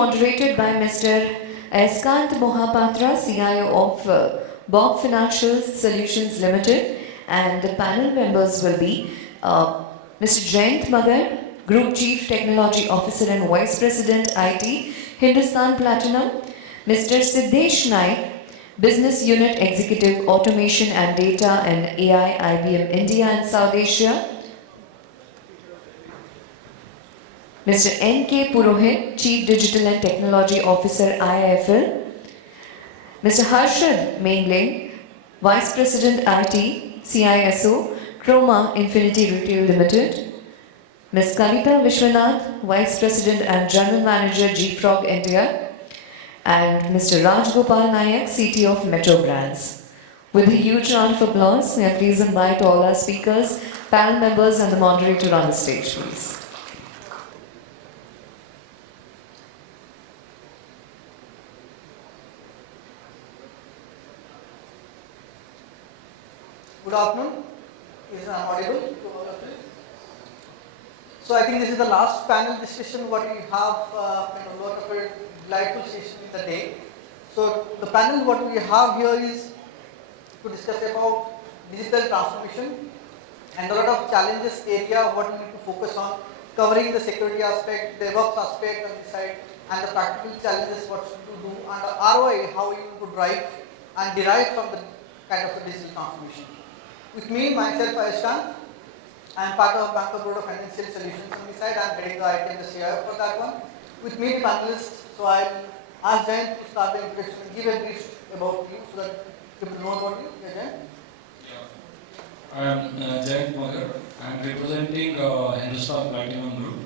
Moderated by Mr. Ayaskant Mohapatra, CIO of BOB Financial Solutions Limited, and the panel members will be Mr. Jayant Magar, Group Chief Technology Officer and Vice President IT, Hindustan Platinum, Mr. Siddhesh Naik, Business Unit Executive Automation and Data and AI IBM India and South Asia, Mr. N.K. Purohit, Chief Digital and Technology Officer, IIFL. Mr. Harshad Mengle, Vice President IT, CISO, Croma, Infiniti Retail Limited. Ms. Kavita Viswanath, Vice President and General Manager, JFrog India. And Mr. Rajgopal Nayak, CTO of Metro Brands. With a huge round of applause, may I please invite all our speakers, panel members and the moderator on the stage, please. Good afternoon. Is I audible to all of you? So I think this is the last panel discussion what we have a lot of a delightful session in the day. So the panel what we have here is to discuss about digital transformation and a lot of challenges area what we need to focus on, covering the security aspect, DevOps aspect on the side, and the practical challenges what to do, and the ROI how you could drive and derive from the kind of a digital transformation. With me, myself, Ayaskant, I am part of Bank Board of Financial Solutions on the side. I am heading the IT and the CIO for that one. With me, the panelists, so I will ask Jayant to start the introduction and give a brief about you so that people know about you. Yeah, Jayant? I am Jayant Magar. I am representing Hindustan Platinum Group.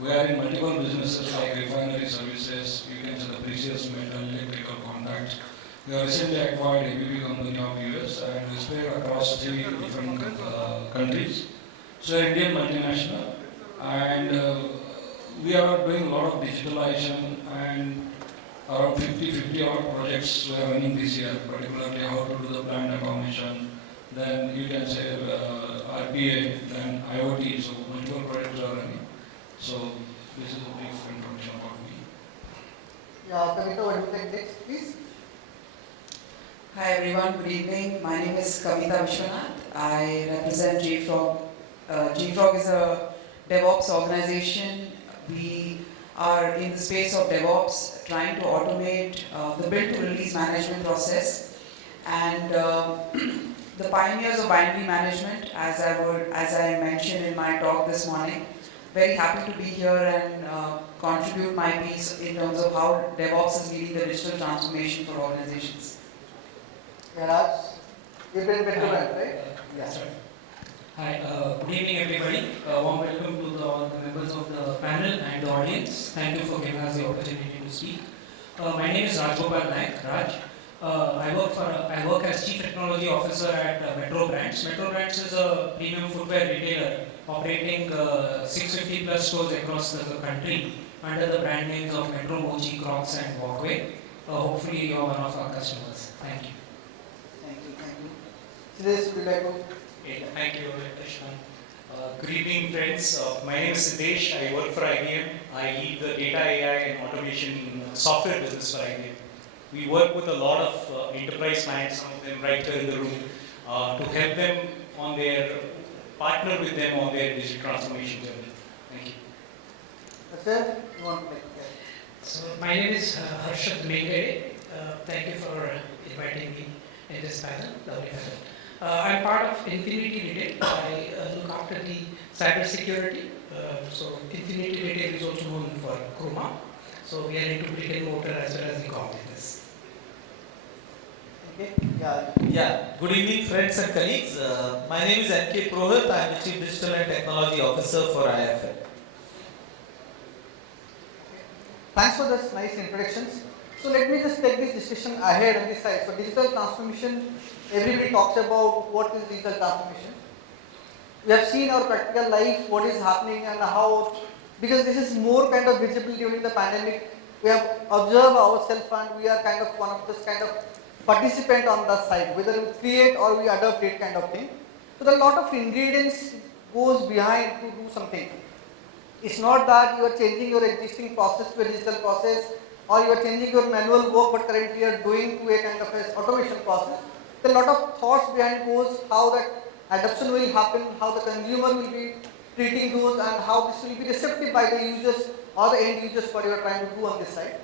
We are in multiple businesses like refinery services, you can say the precious metal, electrical contacts. We have recently acquired a ABB company of US and we spread across 3 different countries. So Indian multinational, and we are doing a lot of digitalization and around 50 odd projects we are running this year, particularly how to do the plant automation, then you can say RPA, then IoT, so multiple projects are running. So this is a brief introduction about me. Yeah, Kavita, what do you think next, please? Hi everyone, good evening. My name is Kavita Viswanath. I represent JFrog. JFrog is a DevOps organization. We are in the space of DevOps, trying to automate the build-to-release management process. And the pioneers of binary management, as I mentioned in my talk this morning, very happy to be here and contribute my piece in terms of how DevOps is leading the digital transformation for organizations. Raj, you've been veteran, right? Yes, sir. Hi, good evening everybody. Warm welcome to all the members of the panel and the audience. Thank you for giving us the opportunity to speak. My name is Rajgopal Naik, Raj. I work as Chief Technology Officer at Metro Brands. Metro Brands is a premium footwear retailer operating 650 plus stores across the country under the brand names of Metro, Mochi, Crocs and Walkway. Hopefully you are one of our customers. Thank you. Siddhesh, would you like to? Thank you, Krishnan. Good evening, friends. My name is Siddhesh. I work for IBM. I lead the data AI and automation software business for IBM. We work with a lot of enterprise clients, some of them right here in the room, to help them on their, partner with them on their digital transformation journey. Thank you. Harshad, you want to make So, my name is Harshad Mengle. Thank you for inviting me in this panel, lovely panel. I'm part of Infiniti Retail. I look after the cyber security. So Infiniti Retail is also known for Croma. So we are into brick and mortar as well as e-com business. Okay. Yeah. Yeah, good evening friends and colleagues. My name is N.K. Purohit. I am the Chief Digital and Technology Officer for IIFL. Thanks for this nice introductions. So let me just take this discussion ahead on this side. So digital transformation, everybody talks about what is digital transformation. We have seen our practical life, what is happening and how, because this is more kind of visible during the pandemic, we have observed ourselves and we are kind of one of this kind of participant on the side, whether we create or we adopt it kind of thing. So there are a lot of ingredients goes behind to do something. It's not that you are changing your existing process to a digital process, or you are changing your manual work what currently you are doing to a kind of a automation process. There are a lot of thoughts behind those, how that adoption will happen, how the consumer will be treating those, and how this will be receptive by the users or the end users what you are trying to do on this side.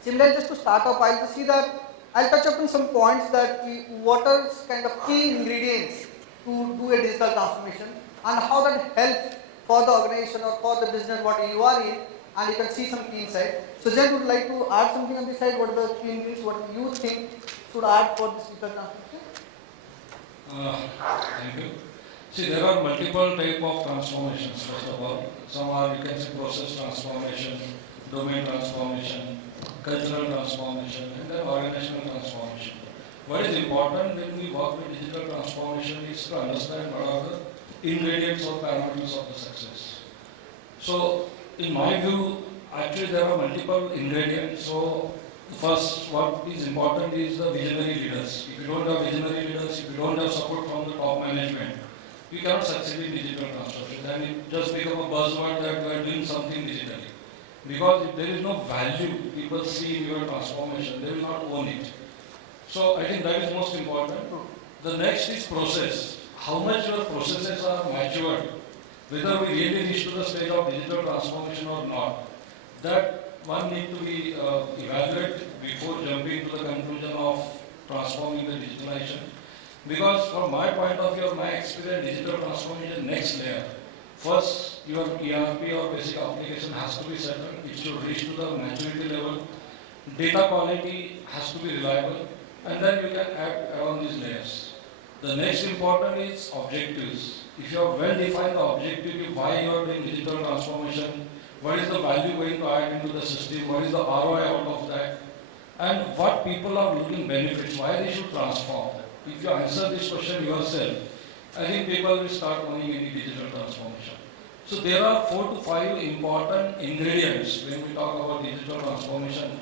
Similarly, just to start off, I'll just see that I'll touch upon some points that what are kind of key ingredients to do a digital transformation and how that helps for the organization or for the business what you are in, and you can see some key insight. So Jayant would like to add something on this side. What are the key ingredients? What you think should add for this digital transformation? Thank you. See, there are multiple type of transformations. First of all, some are, you can say, process transformation, domain transformation, cultural transformation, and then organizational transformation. What is important when we work with digital transformation is to understand what are the ingredients or parameters of the success. So, in my view, actually there are multiple ingredients. So, first, what is important is the visionary leaders. If you don't have visionary leaders, if you don't have support from the top management, you cannot succeed in digital transformation. Then it just becomes a buzzword that you are doing something digitally. Because if there is no value people see in your transformation, they will not own it. So I think that is most important. The next is process. How much your processes are matured, whether we really reach to the stage of digital transformation or not. That one need to be evaluated before jumping to the conclusion of transforming the digitalization. Because from my point of view, my experience, digital transformation next layer. First, your ERP or basic application has to be settled. It should reach to the maturity level. Data quality has to be reliable, and then you can add around these layers. The next important is objectives. If you have well defined the objective, why you are doing digital transformation, what is the value going to add into the system, what is the ROI out of that, and what people are looking benefits, why they should transform. If you answer this question yourself, I think people will start owning any digital transformation. So there are 4 to 5 important ingredients when we talk about digital transformation,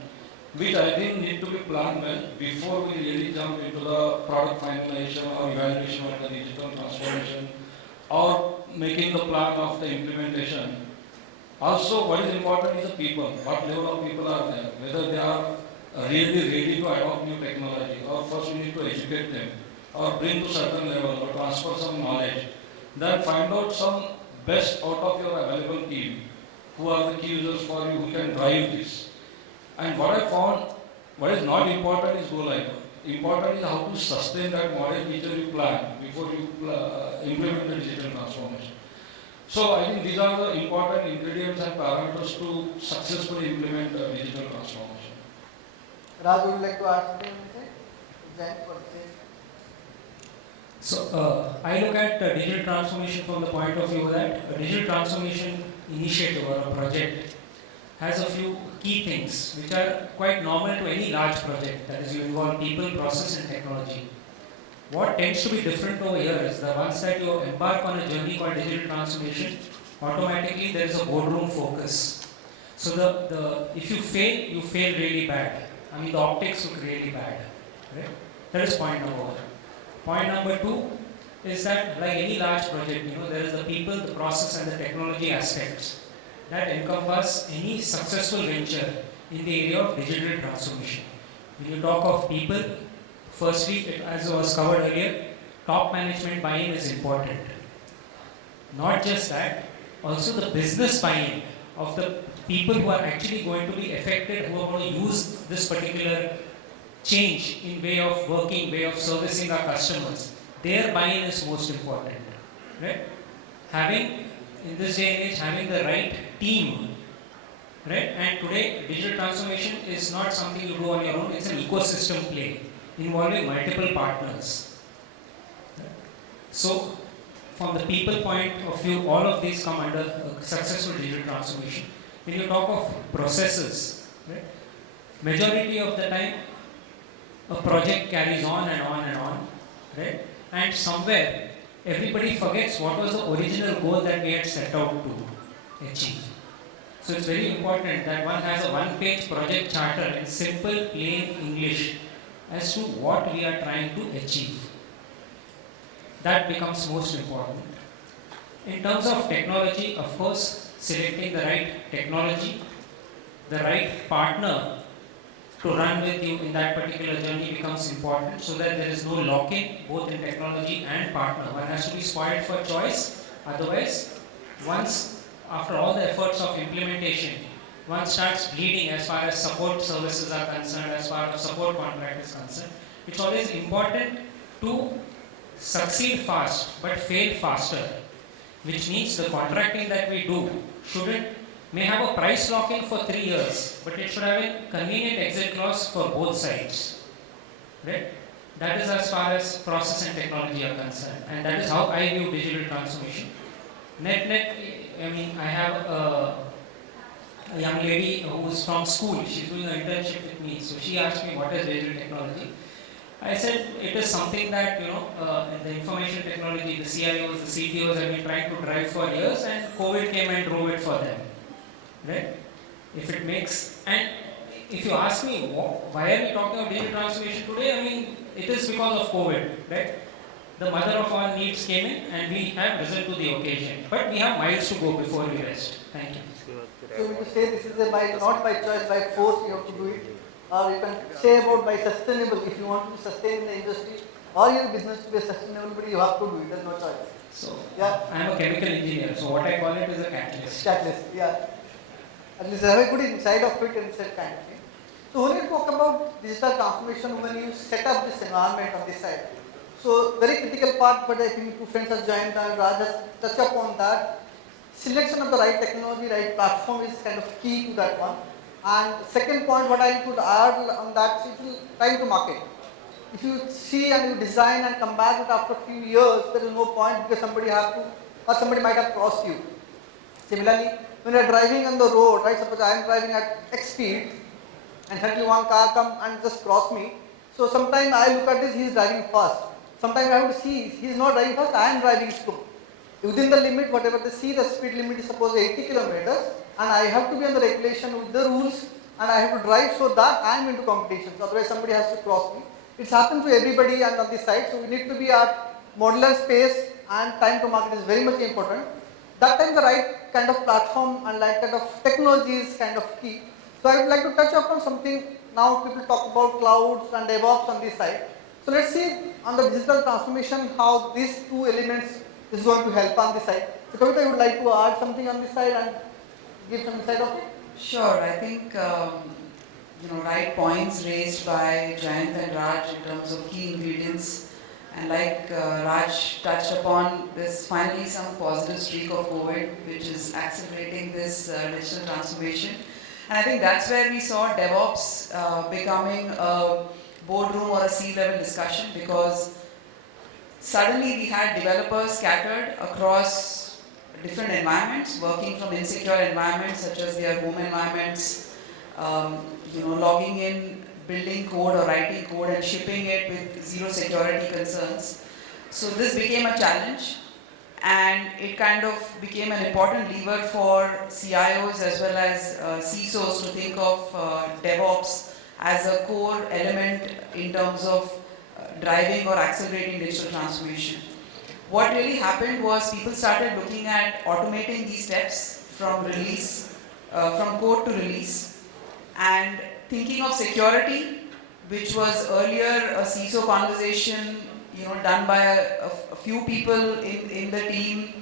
which I think need to be planned well before we really jump into the product finalization or evaluation of the digital transformation or making the plan of the implementation. Also, what is important is the people. What level of people are there? Whether they are really ready to adopt new technology, or first we need to educate them, or bring to certain level, or transfer some knowledge. Then find out some best out of your available team, who are the key users for you, who can drive this. And what I found, what is not important is go live. Important is how to sustain that model which you plan before you implement the digital transformation. So I think these are the important ingredients and parameters to successfully implement digital transformation. Raj, would you like to add something on this side? Jayant, what do you say? So I look at digital transformation from the point of view that a digital transformation initiative or a project has a few key things which are quite normal to any large project. That is, you involve people, process and technology. What tends to be different over here is that once that you embark on a journey called digital transformation, automatically there is a boardroom focus. So if you fail really bad. I mean, the optics look really bad. Right? That is point number 1. Point number 2 is that like any large project, there is the people, the process and the technology aspects that encompass any successful venture in the area of digital transformation. When you talk of people, firstly, as was covered earlier, top management buy-in is important. Not just that, also the business buy-in of the people who are actually going to be affected, who are going to use this particular change in way of working, way of servicing our customers. Their buy-in is most important. Right? In this day and age, having the right team, right? And today, digital transformation is not something you do on your own, it's an ecosystem play involving multiple partners. Right? So, from the people point of view, all of these come under a successful digital transformation. When you talk of processes, right? Majority of the time, a project carries on and on and on, right? And somewhere, everybody forgets what was the original goal that we had set out to achieve. So it's very important that one has a one-page project charter in simple, plain English as to what we are trying to achieve. That becomes most important. In terms of technology, of course, selecting the right technology, the right partner to run with you in that particular journey becomes important, so that there is no lock-in both in technology and partner. One has to be spoiled for choice, otherwise once after all the efforts of implementation, one starts bleeding as far as support services are concerned, as far as support contract is concerned. It's always important to succeed fast but fail faster, which means the contracting that we do shouldn't may have a price lock-in for 3 years, but it should have a convenient exit clause for both sides. Right? That is as far as process and technology are concerned, and that is how I view digital transformation. Net, I mean, I have a young lady who is from school. She's doing an internship with me, so she asked me what is digital technology. I said it is something that in the information technology, the CIOs, the CTOs have been trying to drive for years, and COVID came and drove it for them. Right? If it makes, and if you ask me why are we talking of digital transformation today, I mean it is because of COVID, right? The mother of all needs came in, and we have risen to the occasion. But we have miles to go before we rest. Thank you. So we could say this is not by choice, by force you have to do it. Or you can say about by sustainable, if you want to sustain in the industry or your business to be sustainable, but you have to do it, there's no choice. So Yeah. I am a chemical engineer, so what I call it is a catalyst. Catalyst, yeah. At least have a good insight of it and set kind of thing. So when you talk about digital transformation, when you set up this environment on this side, so very critical part, but I think two friends have joined and Raj has touched upon that. Selection of the right technology, right platform is kind of key to that one. And second point, what I could add on that is time to market. If you see and you design and come back after a few years, there is no point because somebody might have crossed you. Similarly, when you are driving on the road, right? Suppose I am driving at X speed, and suddenly one car come and just cross me. So sometimes I look at this, he is driving fast. Sometimes I have to see he is not driving fast, I am driving slow. Within the limit, whatever they see, the speed limit is suppose 80 kilometers, and I have to be on the regulation with the rules, and I have to drive so that I am into competition. So otherwise, somebody has to cross me. It's happened to everybody and on this side. So we need to be at modular space, and time to market is very much important. That time the right kind of platform and like kind of technology is kind of key. So I would like to touch upon something. Now people talk about clouds and DevOps on this side. So let's see on the digital transformation how these two elements is going to help on this side. So Kavita, you would like to add something on this side and give some insight of it? Sure, I think right points raised by Jayant and Raj in terms of key ingredients. And like Raj touched upon, there's finally some positive streak of COVID, which is accelerating this digital transformation. And I think that's where we saw DevOps becoming a boardroom or a C-level discussion, because suddenly we had developers scattered across different environments, working from insecure environments such as their home environments, logging in, building code or writing code and shipping it with zero security concerns. So this became a challenge, and it kind of became an important lever for CIOs as well as CISOs to think of DevOps as a core element in terms of driving or accelerating digital transformation. What really happened was people started looking at automating these steps from release, from code to release, and thinking of security, which was earlier a CISO conversation, done by a few people in the team.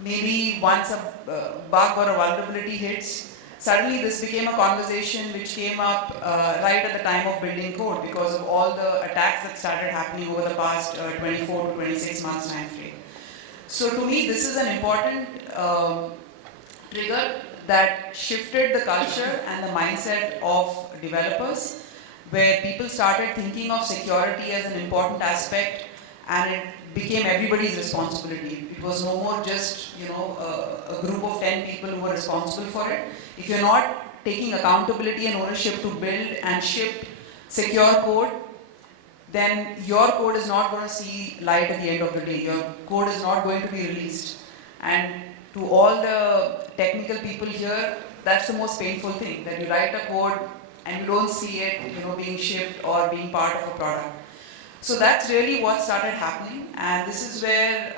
Maybe once a bug or a vulnerability hits, suddenly this became a conversation which came up right at the time of building code because of all the attacks that started happening over the past 24 to 26 months time frame. So to me, this is an important trigger that shifted the culture and the mindset of developers, where people started thinking of security as an important aspect, and it became everybody's responsibility. It was no more just a group of 10 people who were responsible for it. If you're not taking accountability and ownership to build and ship secure code, then your code is not going to see light at the end of the day. Your code is not going to be released. And to all the technical people here, that's the most painful thing, that you write a code and you don't see it being shipped or being part of a product. So that's really what started happening, and this is where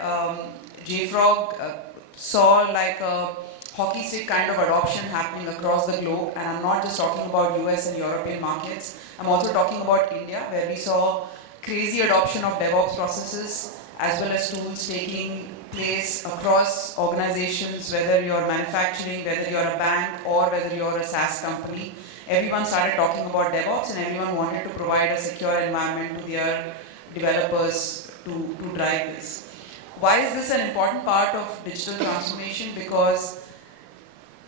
JFrog saw like a hockey stick kind of adoption happening across the globe, and I'm not just talking about US and European markets, I'm also talking about India, where we saw crazy adoption of DevOps processes as well as tools taking place across organizations, whether you're manufacturing, whether you're a bank, or whether you're a SaaS company. Everyone started talking about DevOps, and everyone wanted to provide a secure environment to their developers to drive this. Why is this an important part of digital transformation? Because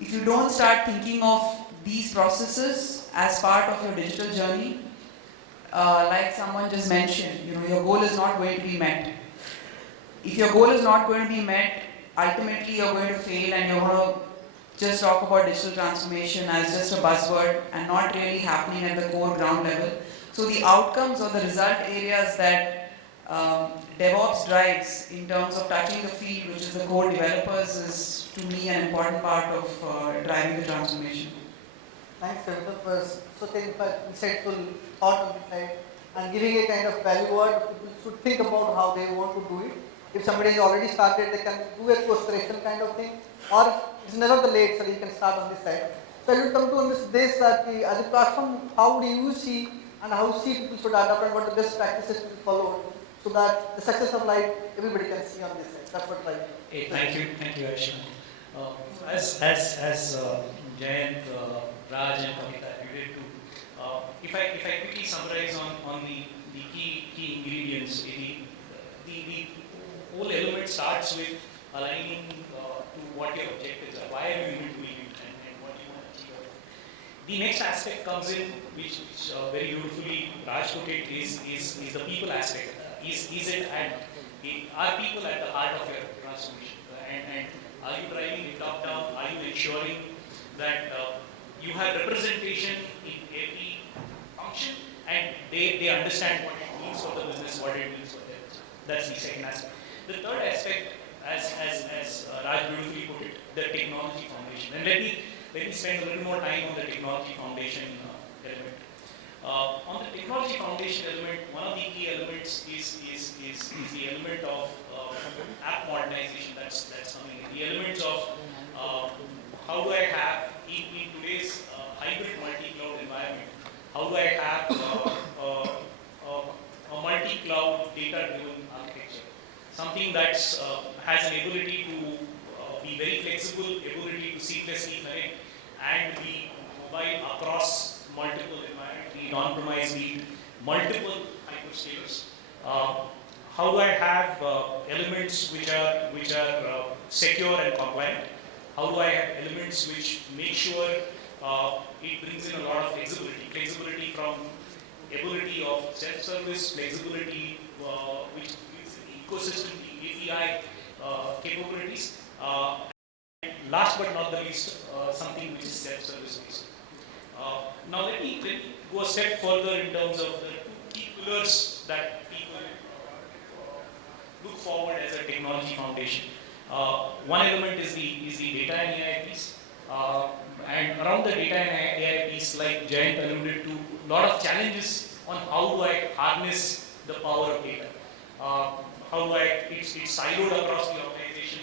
if you don't start thinking of these processes as part of your digital journey, like someone just mentioned, your goal is not going to be met. If your goal is not going to be met, ultimately you're going to fail, and you're going to just talk about digital transformation as just a buzzword and not really happening at the core ground level. So the outcomes or the result areas that DevOps drives in terms of touching the field, which is the core developers, is to me an important part of driving the transformation. Thanks, Kavita, for such an insightful thought on the side and giving a kind of value word. People should think about how they want to do it. If somebody has already started, they can do a course correction kind of thing, or it's never too late, so you can start on this side. So I will come to understand this that as a platform, how do you see and how see people should adapt and what the best practices to be followed so that the success of life everybody can see on this side. That's what I. Hey, thank you, Harshad. As Jayant, Raj, and Kavita alluded to, if I quickly summarize on the key ingredients, the whole element starts with aligning to what your objectives are. Why are you even doing it, and what you want to achieve? The next aspect comes in, which very beautifully Raj put it, is the people aspect. Are people at the heart of your transformation? And are you driving it top down? Are you ensuring that you have representation in every function, and they understand what it means for the business, what it means for them? That's the second aspect. The third aspect, as Raj beautifully put it, the technology foundation. And let me spend a little more time on the technology foundation element. On the technology foundation element, one of the key elements is the element of app modernization that's coming in. The elements of how do I have in today's hybrid multi-cloud environment, how do I have a multi-cloud data-driven architecture, something that has an ability to be very flexible, ability to seamlessly connect and be mobile across multiple environments, be on-premise, be multiple hyperscalers. How do I have elements which are secure and compliant? How do I have elements which make sure it brings in a lot of flexibility from ability of self-service, flexibility which is the ecosystem, the API capabilities. Last but not the least, something which is self-service based. Now let me go a step further in terms of the two key pillars that people look forward as a technology foundation. One element is the data and AI piece. And around the data and AI piece, like Jayant alluded to, a lot of challenges on how do I harness the power of data. How do it's siloed across the organization,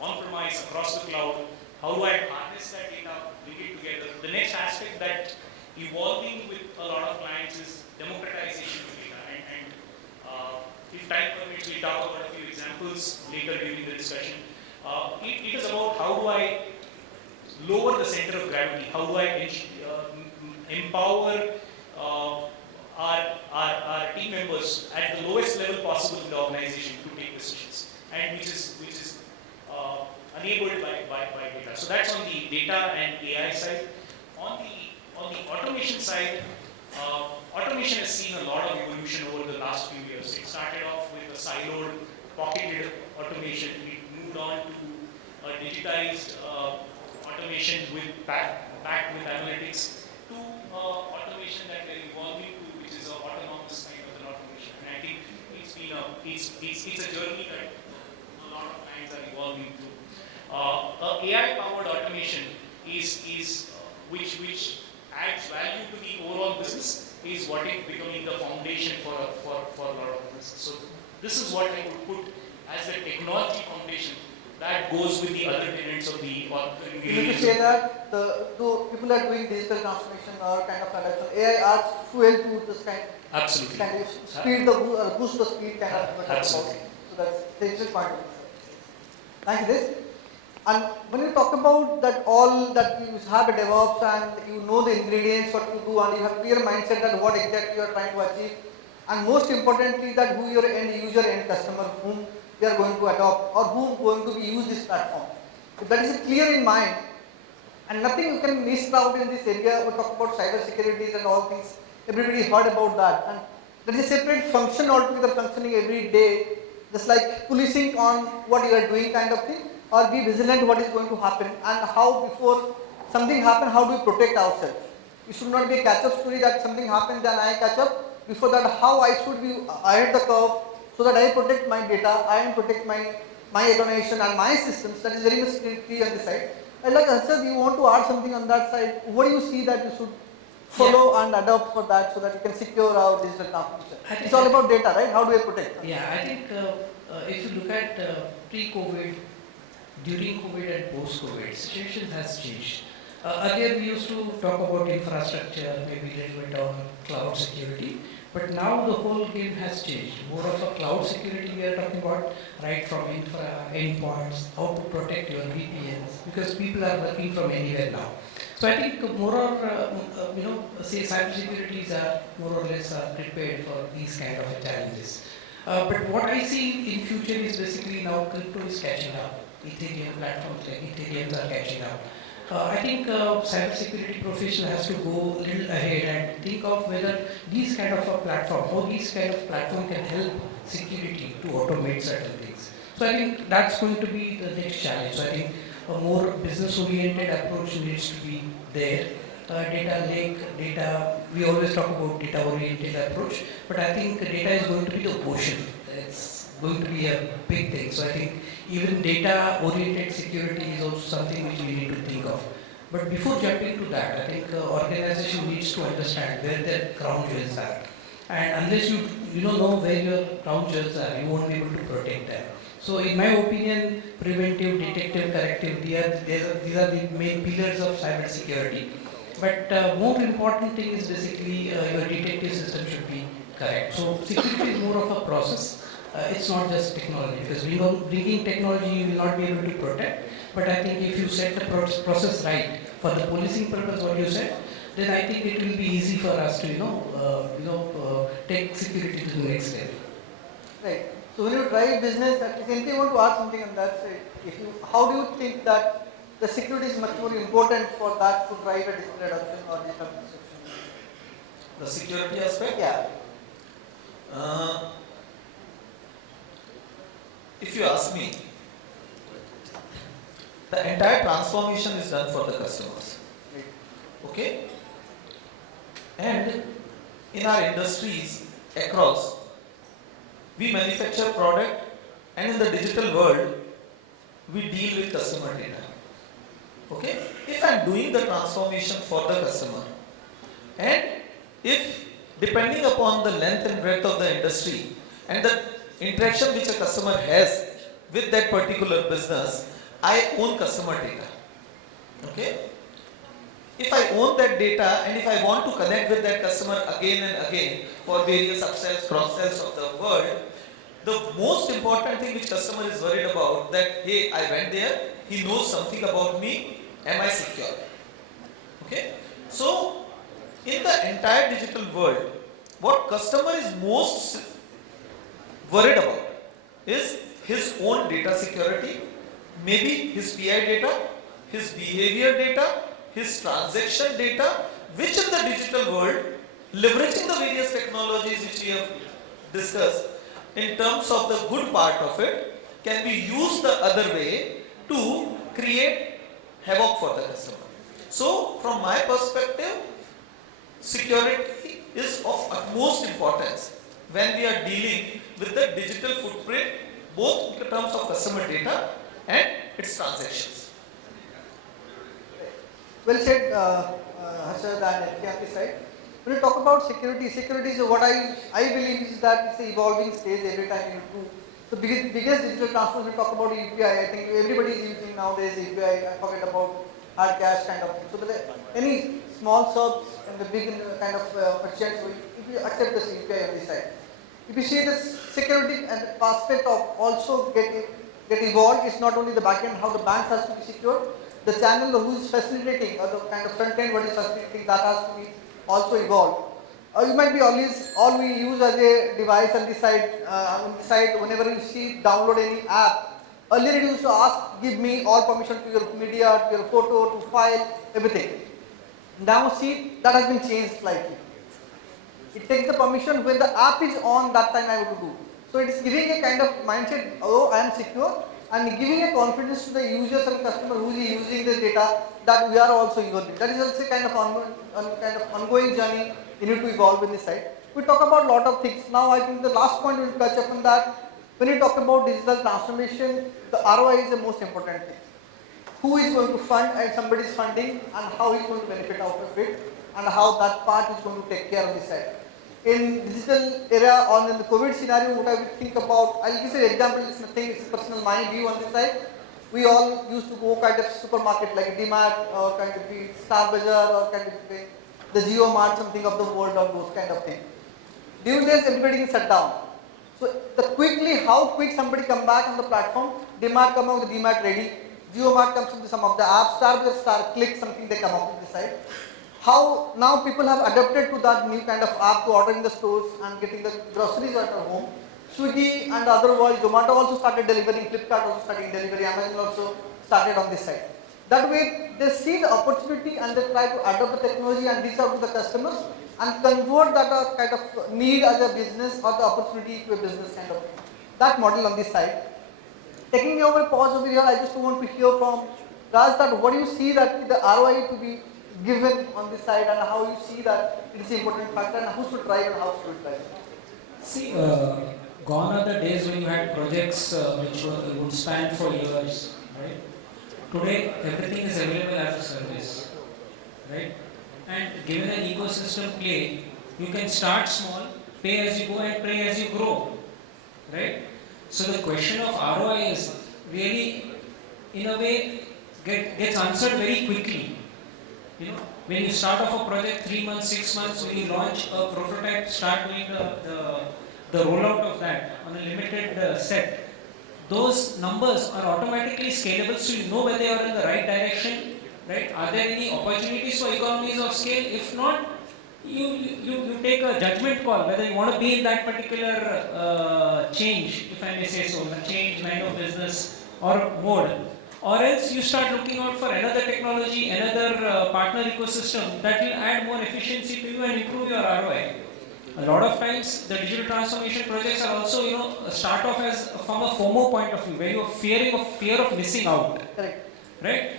on-premise, across the cloud. How do I harness that data, bring it together? The next aspect that evolving with a lot of clients is democratization of data. And if time permits, we'll talk about a few examples later during the discussion. It is about how do I lower the center of gravity? How do I empower our team members at the lowest level possible in the organization to take decisions, and which is enabled by data. So that's on the data and AI side. On the automation side, automation has seen a lot of evolution over the last few years. It started off with a siloed, pocketed automation. It moved on to a digitized automation backed with analytics, to automation that we're evolving to, which is an autonomous kind of an automation. And I think it's a journey that a lot of clients are evolving through. AI-powered automation is which adds value to the overall business, is what is becoming the foundation for a lot of business. So this is what I would put as the technology foundation that goes with the other tenets of the You mean to say that the people are doing digital transformation or kind of adoption, AI adds fuel to this Absolutely. kind of speed, boost the speed kind of. Absolutely. So that's the interesting point. Thank you, this. And when you talk about that all that you have a DevOps and you know the ingredients, what you do, and you have clear mindset that what exactly you are trying to achieve, and most importantly that who your end user, end customer, whom they are going to adopt or whom going to be use this platform. If that is clear in mind, and nothing you can miss out in this area. We talk about cyber securities and all things. Everybody heard about that, and there is a separate function altogether functioning every day, just like policing on what you are doing kind of thing, or be vigilant what is going to happen and how before something happen, how do we protect ourselves. It should not be a catch-up story that something happened then I catch up. Before that, how I should be ahead the curve so that I protect my data, I protect my organization and my systems. That is very much clear on this side. And like Harshad, you want to add something on that side. What do you see that you should follow and adopt for that so that you can secure our digital transformation? It's all about data, right? How do we protect? Yeah, I think if you look at pre-COVID, during COVID and post-COVID, situation has changed. Earlier we used to talk about infrastructure, maybe a little bit on cloud security, but now the whole game has changed. More of a cloud security we are talking about, right from infra, endpoints, how to protect your VPNs, because people are working from anywhere now. So I think more or, say cybersecurities are more or less prepared for these kind of challenges. But what I see in future is basically now crypto is catching up. Ethereum platforms like Ethereum are catching up. I think cybersecurity professional has to go a little ahead and think of whether these kind of a platform or these kind of platform can help security to automate certain things. So I think that's going to be the next challenge. So I think a more business-oriented approach needs to be there. Data lake, we always talk about data-oriented approach, but I think data is going to be the ocean. It's going to be a big thing. So I think even data-oriented security is also something which we need to think of. But before jumping to that, I think organization needs to understand where their crown jewels are. And unless you don't know where your crown jewels are, you won't be able to protect them. So in my opinion, preventive, detective, corrective, these are the main pillars of cyber security. But more important thing is basically your detective system should be correct. So security is more of a process. It's not just technology, because bringing technology you will not be able to protect. But I think if you set the process right for the policing purpose, what you said, then I think it will be easy for us to take security to the next level. Right. So when you drive business, at the same time, I want to ask something on that side. How do you think that the security is much more important for that to drive a digital adoption or digital construction? The security aspect? Yeah. If you ask me, the entire transformation is done for the customers. Okay? And in our industries across, we manufacture product, and in the digital world, we deal with customer data. Okay? If I am doing the transformation for the customer, and if depending upon the length and breadth of the industry and the interaction which a customer has with that particular business, I own customer data. Okay? If I own that data and if I want to connect with that customer again and again for various upsells, cross-sells of the world, the most important thing which customer is worried about that, hey, I went there, he knows something about me, am I secure? Okay? So, in the entire digital world, what customer is most worried about is his own data security, maybe his PI data, his behavior data, his transaction data, which in the digital world, leveraging the various technologies which we have discussed, in terms of the good part of it, can be used the other way to create havoc for the customer. So, from my perspective, security is of utmost importance when we are dealing with the digital footprint, both in terms of customer data and its transactions. Well said, Harshad and FKMP side. When you talk about security, security is what I believe is that it's an evolving stage. Every time you need to The biggest digital transformation, talk about UPI. I think everybody is using nowadays UPI. I forget about hard cash kind of thing. So any small shops and the big kind of merchants, if you accept this UPI on this side. If you see the security and the aspect of also get evolved, it's not only the back end, how the bank has to be secured, the channel who is facilitating or the kind of front end what is facilitating, that has to be also evolved. You might be always, all we use as a device on the side, whenever you see download any app, earlier it used to ask, give me all permission to your media, to your photo, to file, everything. Now see, that has been changed slightly. It takes the permission when the app is on, that time I would do. So it is giving a kind of mindset, oh I am secure, and giving a confidence to the users and customer who is using this data that we are also evolving. That is also a kind of ongoing journey you need to evolve in this side. We talk about a lot of things. Now I think the last point we will touch upon that. When you talk about digital transformation, the ROI is the most important thing. Who is going to fund and somebody is funding and how he is going to benefit out of it and how that part is going to take care of this side. In digital era or in the COVID scenario, what I would think about, I'll give you an example, it's nothing, it's personal my view on this side. We all used to go kind of supermarket like DMart or kind of be Star Bazaar or kind of be the Geo Mart, something of the world or those kind of thing. During this, everybody is shut down. So how quick somebody come back on the platform, DMart come out with DMart ready, Geo Mart comes into some of the apps, Star Bazaar, click something, they come up with this side. How now people have adapted to that new kind of app to order in the stores and getting the groceries at our home. Swiggy and other world, Zomato also started delivering, Flipkart also started delivering, Amazon also started on this side. That way they see the opportunity and they try to adopt the technology and reach out to the customers and convert that kind of need as a business or the opportunity to a business kind of thing. That model on this side. Taking over pause over here, I just want to hear from Raj that what do you see that the ROI to be given on this side and how you see that it is an important factor and who should drive and how should drive? See, gone are the days when you had projects which would span for years, right? Today, everything is available as a service, right? And given an ecosystem play, you can start small, pay as you go and pray as you grow, right? So the question of ROI is really, in a way, gets answered very quickly. You know, when you start off a project 3 months, 6 months, when you launch a prototype, start doing the rollout of that on a limited set, those numbers are automatically scalable, so you know whether they are in the right direction, right? Are there any opportunities for economies of scale? If not, you take a judgment call whether you want to be in that particular change, if I may say so, the change line of business or mode. Or else you start looking out for another technology, another partner ecosystem that will add more efficiency to you and improve your ROI. A lot of times the digital transformation projects are also, start off as from a FOMO point of view, where you are fear of missing out. Correct. Right?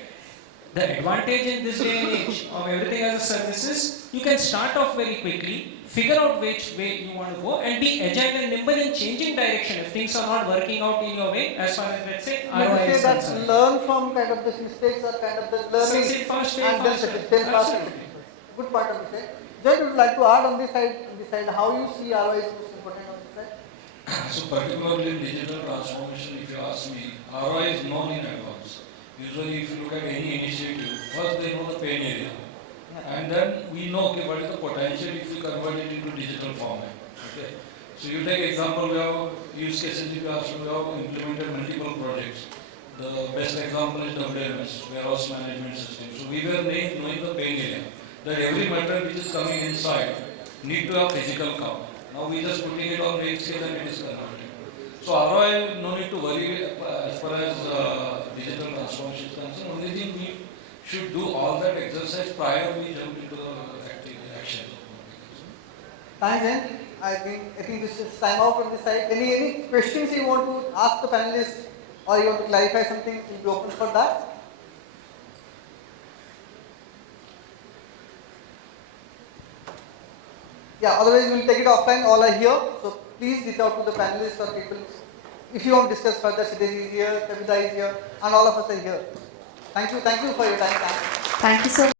The advantage in this day and age of everything as a service is you can start off very quickly, figure out which way you want to go and be agile and nimble in changing direction if things are not working out in your way as far as, let's say, ROI is concerned. Learn from kind of these mistakes or kind of the learning Succeed fast, fail and fast. fail fast. Good part of this side. Jayant, would you like to add on this side, how you see ROI is most important on this side? So particularly in digital transformation, if you ask me, ROI is known in advance. Usually if you look at any initiative, first they know the pain area. And then we know okay, what is the potential if you convert it into digital format. Okay. So you take example, we have use cases, we have implemented multiple projects. The best example is WMS, warehouse management system. So we were knowing the pain area, that every material which is coming inside need to have physical count. Now we just putting it on range scale and it is converted. So ROI, no need to worry as far as digital transformation is concerned. Only thing we should do all that exercise prior we jump into the active action. Thanks, Jayant. I think this is time out from this side. Any questions you want to ask the panelists or you want to clarify something, we'll be open for that. Yeah, otherwise we'll take it offline, all are here. So please reach out to the panelists or people. If you want to discuss further, Siddhesh is here, Kavita is here, and all of us are here. Thank you for your time. Thank you so much.